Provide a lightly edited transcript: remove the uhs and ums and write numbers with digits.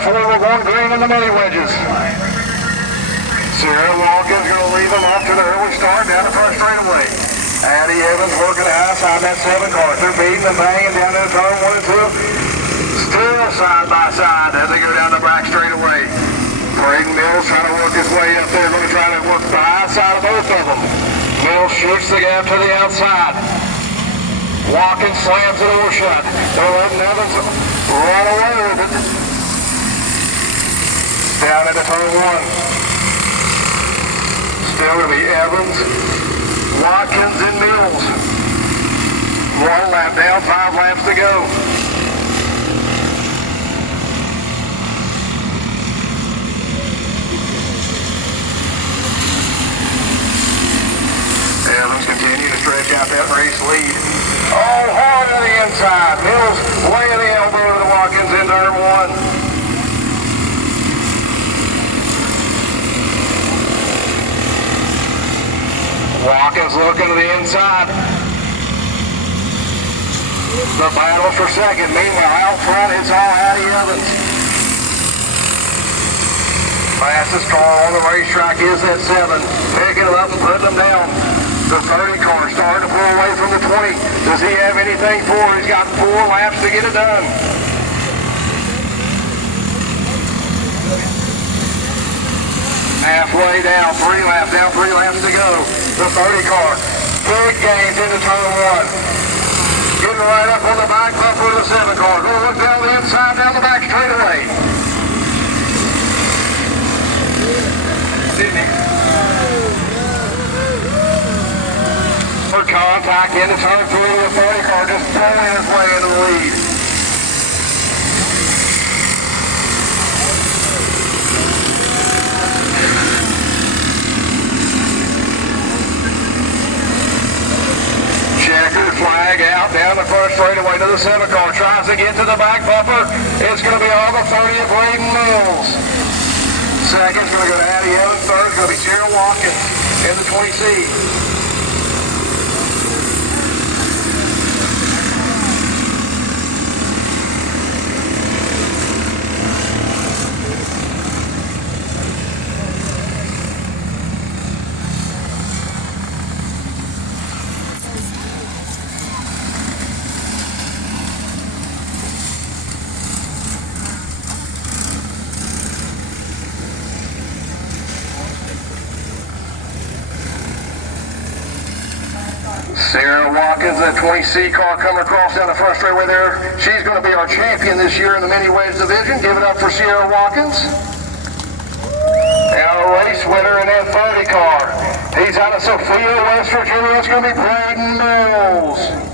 4, we're going green in the mini wedges. Sarah Watkins going to leave them off to the early start down the first straightaway. Addie Evans working outside that 7 car. They're beating and banging down to turn 1 and 2. Still side by side as they go down the back straightaway. Braden Mills trying to work his way up there. Going to try to work the high side of both of them. Mills shoots the gap to the outside. Watkins slams it over shut. They're letting Evans run away with it. Down into turn 1. Still going to be Evans, Watkins, and Mills. 1 lap down, 5 laps to go. Evans continue to stretch out that race lead. Oh, hard to the inside. Mills way in the elbow of the Watkins in turn 1. Watkins looking to the inside. The battle for second. Meanwhile, out front, it's all Addie Evans. Fastest car on the racetrack is that 7. Picking them up and putting them down. The 30 car starting to pull away from the 20. Does he have anything for it? He's got 4 laps to get it done. Halfway down, 3 laps to go. The 30 car, big gains into turn 1. Getting right up on the back bumper of the 7 car. Go look down the inside, down the back straightaway. For contact into turn 3, the 30 car just pulling its way into the lead. Checkered flag out down the first straightaway to the 7 car. Tries to get to the back bumper. It's going to be on the 30 of Braden Mills. Second's going to go to Addie Evans. Third's going to be Sarah Watkins in the 20C. Sarah Watkins, that 20C car coming across down the first straightaway there. She's going to be our champion this year in the mini wedge division. Give it up for Sarah Watkins. And our race winner in that 30 car. He's out of Sophia, West Virginia. It's going to be Braden Mills.